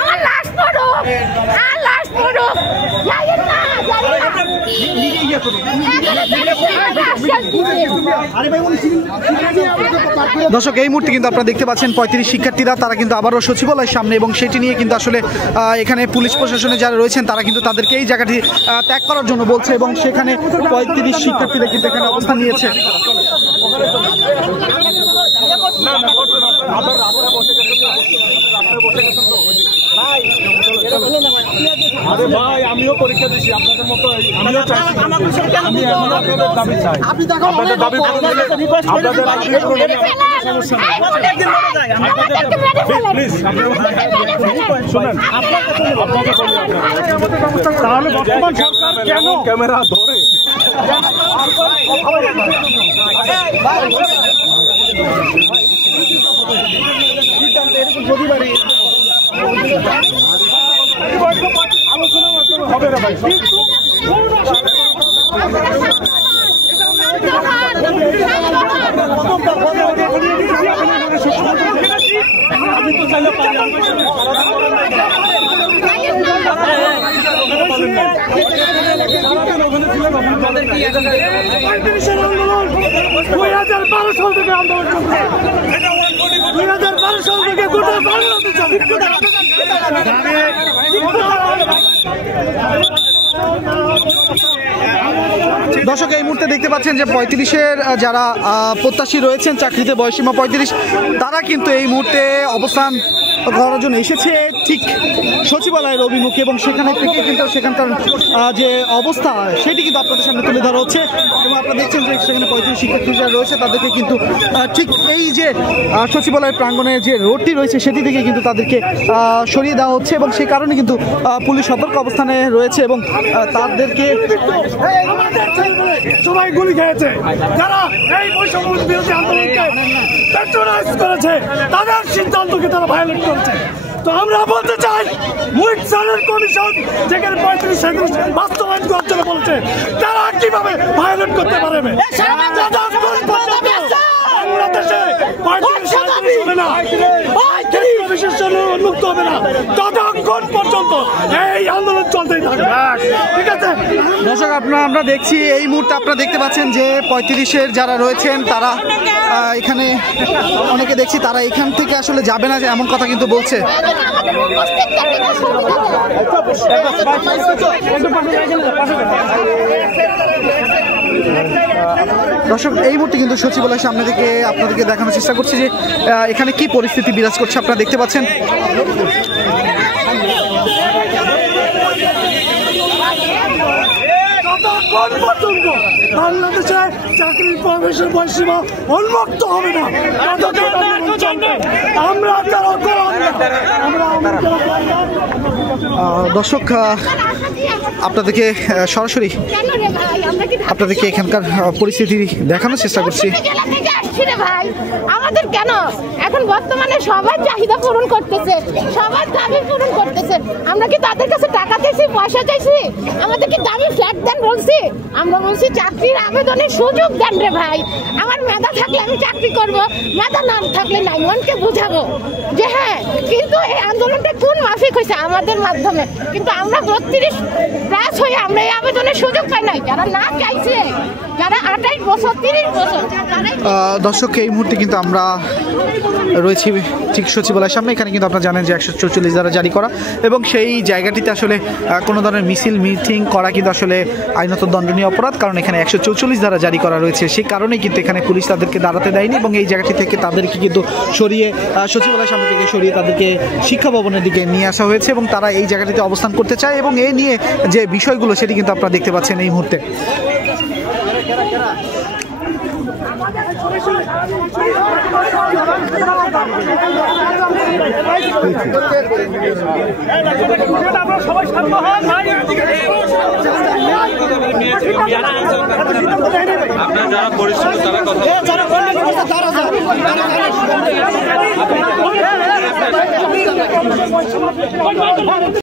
আমার লাশ পড়ুক, আর লাশ পড়ুক, যাইয়েন না, যাইয়েন না। দর্শক, এই মুহূর্তে কিন্তু আপনারা দেখতে পাচ্ছেন 35 শিক্ষার্থীরা তারা কিন্তু আবারও সচিবালয়ের সামনে, এবং সেটি নিয়ে কিন্তু আসলে এখানে পুলিশ প্রশাসনে যারা রয়েছেন তারা কিন্তু তাদেরকে এই জায়গাটি ত্যাগ করার জন্য বলছে, এবং সেখানে 35 শিক্ষার্থীরা কিন্তু এখানে অবস্থান নিয়েছে। আরে ভাই, আমিও পরীক্ষা দিচ্ছি আপনাদের মতো, আমিও চাইছি, আমি আপনাদের দাবি চাই, আপনাদের দাবি পূরণ হলে আপনাদের সমস্যা নেই। প্লিজ শোনেন, তাহলে বর্তমান সরকার কেন ক্যামেরা ধরে হবে না ভাই? আমি তো চাইলে দর্শক, এই মুহূর্তে দেখতে পাচ্ছেন যে 35-এর যারা প্রত্যাশী রয়েছেন, চাকরিতে বয়সীমা 35, তারা কিন্তু এই মুহূর্তে অবস্থান করার জন্য এসেছে ঠিক সচিবালয়ের অভিমুখে, এবং সেখানে থেকে কিন্তু সেখানকার যে অবস্থা সেটি কিন্তু আপনাদের সামনে তুলে ধরা হচ্ছে। এবং আপনারা দেখছেন যে সেখানে 35 শিক্ষার্থী যারা রয়েছে তাদেরকে কিন্তু ঠিক এই যে সচিবালয় প্রাঙ্গণের যে রোডটি রয়েছে সেটি থেকে কিন্তু তাদেরকে সরিয়ে দেওয়া হচ্ছে, এবং সেই কারণে কিন্তু পুলিশ সতর্ক অবস্থানে রয়েছে, এবং তাদেরকে সবাই গুলি খেয়েছে, যারা এই বৈষম্য বিরোধী আন্দোলনকে প্যাট্রোনাইজ করেছে তাদের সিদ্ধান্তকে তারা ভায়োলেট করছে। তো আমরা বলতে চাই, মুইট সালের কমিশন যেখানে 35 বাস্তবায়ন করার জন্য বলছে, তারা কিভাবে ভায়োলেট করতে পারবে? বাংলাদেশে 35 হবে না, উন্মুক্ত হবে না ততক্ষণ পর্যন্ত এই আন্দোলন চলতেই থাকবে। ঠিক আছে দর্শক, আমরা দেখছি এই মুহূর্তে আপনারা দেখতে পাচ্ছেন যে 35-এর যারা রয়েছেন তারা এখানে অনেকে দেখছি তারা এখান থেকে আসলে যাবে না, যে এমন কথা কিন্তু বলছে। দর্শক, এই মুহূর্তে কিন্তু সচিবালয়ের সামনে থেকে আপনাদেরকে দেখানোর চেষ্টা করছি যে এখানে কি পরিস্থিতি বিরাজ করছে। আপনারা দেখতে পাচ্ছেন বাংলাদেশে চাকরির প্রবেশের বয়সীমা উন্মুক্ত হবে না, আমরা দর্শক, আপনাদেরকে সরাসরি আপনাদেরকে এখানকার পরিস্থিতি দেখানোর চেষ্টা করছি। ভাই, আমাদের কেন এখন বর্তমানে সবার চাহিদা পূরণ করতেছে, সবার দাবি পূরণ করতেছে। আমরা কি তাদের কাছে টাকা চাইছি, পয়সা চাইছি? আমাদের কি দামি ফ্ল্যাট দেন বলছি? আমরা বলছি চাকরির আবেদনের সুযোগ দেন রে ভাই। আমার মেধা থাকলে আমি চাকরি করব, মেধা না থাকলে নাই মনকে বুঝাবো যে হ্যাঁ। কিন্তু এই আন্দোলনটা কোন মাফিক হয়েছে? আমাদের মাধ্যমে। কিন্তু আমরা 32+ হয়ে আমরা এই আবেদনের সুযোগ পাই নাই। যারা না চাইছে, যারা 28 বছর 30 বছর। দর্শক, এই মুহূর্তে কিন্তু আমরা রয়েছি ঠিক সচিবালয়ের সামনে। এখানে কিন্তু আপনারা জানেন যে 144 ধারা জারি করা, এবং সেই জায়গাটিতে আসলে কোনো ধরনের মিছিল মিটিং করা কিন্তু আসলে আইনত দণ্ডনীয় অপরাধ, কারণ এখানে 144 ধারা জারি করা রয়েছে। সেই কারণেই কিন্তু এখানে পুলিশ তাদেরকে দাঁড়াতে দেয়নি, এবং এই জায়গাটি থেকে তাদেরকে কিন্তু সরিয়ে সচিবালয়ের সামনে থেকে সরিয়ে তাদেরকে শিক্ষা ভবনের দিকে নিয়ে আসা হয়েছে, এবং তারা এই জায়গাটিতে অবস্থান করতে চায়। এবং এই নিয়ে যে বিষয়গুলো সেটি কিন্তু আপনারা দেখতে পাচ্ছেন এই মুহূর্তে। আপনার যারা পরিশ্রম তারা কথা